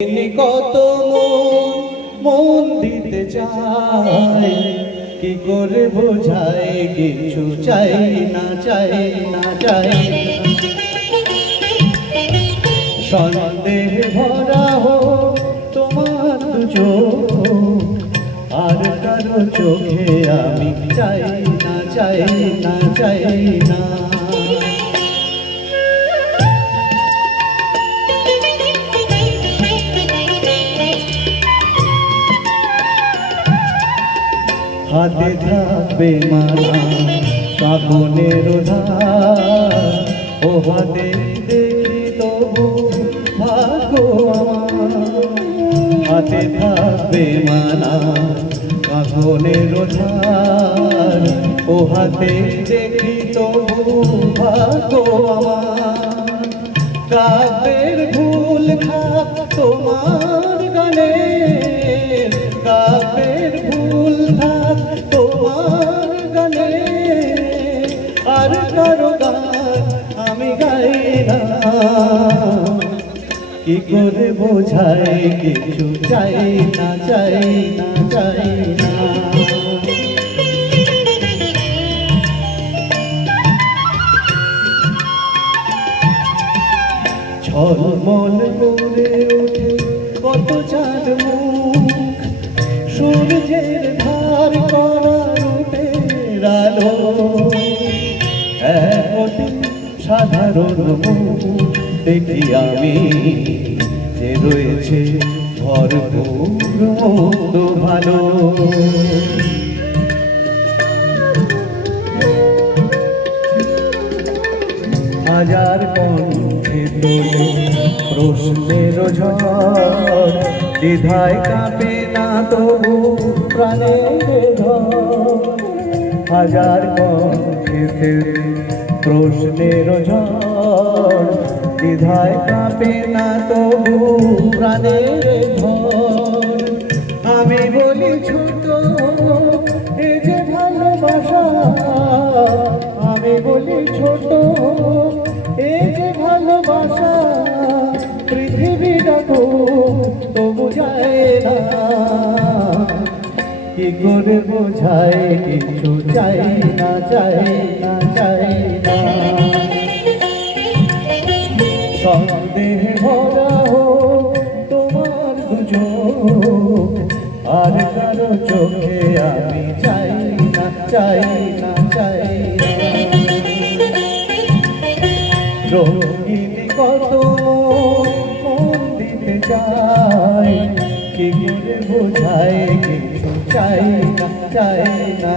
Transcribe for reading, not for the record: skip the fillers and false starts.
কত মন দিতে চায়, কি করে বোঝায় কিছু চাই না সন্দেহ ভরা হো তোমার চোখ, আর কারো চোখে আমি চাই না হাতে থাকবে মালা কাপনের ধার, ও হাতে দেখি তবু ভাগ্য আমার। হাতে থাকবে মালা কাপনের ধার, ও হাতে দেখি তবু ভাগ্য আমার। কাব্যের ভুল খাপ তোমার গানে, কাব্যের ভুল খাপ তোমার গানে, আর কারো গান আমি গাই না। কি করে বোঝাই কিছু চাই না ঝলমল করে ওঠে কত চাঁদ মুখ, সূর্যের ধার করা রূপের আলো। এমন সাধারণ মুখ দেখি আমি, যে রয়েছে ভরপুর মন্দ ভালো। হাজার কণ্ঠে তোলে প্রশ্নের ঝড়, দ্বিধায় কাঁপে না তবু প্রাণের ঝড়। হাজার কণ্ঠে তোলে প্রশ্নের ঝড়, দ্বিধায় কাঁপে না তবু প্রাণের ঝড়। আমি বলি ছোট এ যে ভালোবাসা, আমি বলি ছোট এ যে ভালোবাসা। পৃথিবীটা তবু যায় না, কি করে বোঝায় কিছু চাই না সন্দেহ ভরা হো তোমার দুচোখ, আর কারো চোখে আমি চাই না রঙিন কত মন দিতে চাই, কি করে বোঝায় কিছু চাই না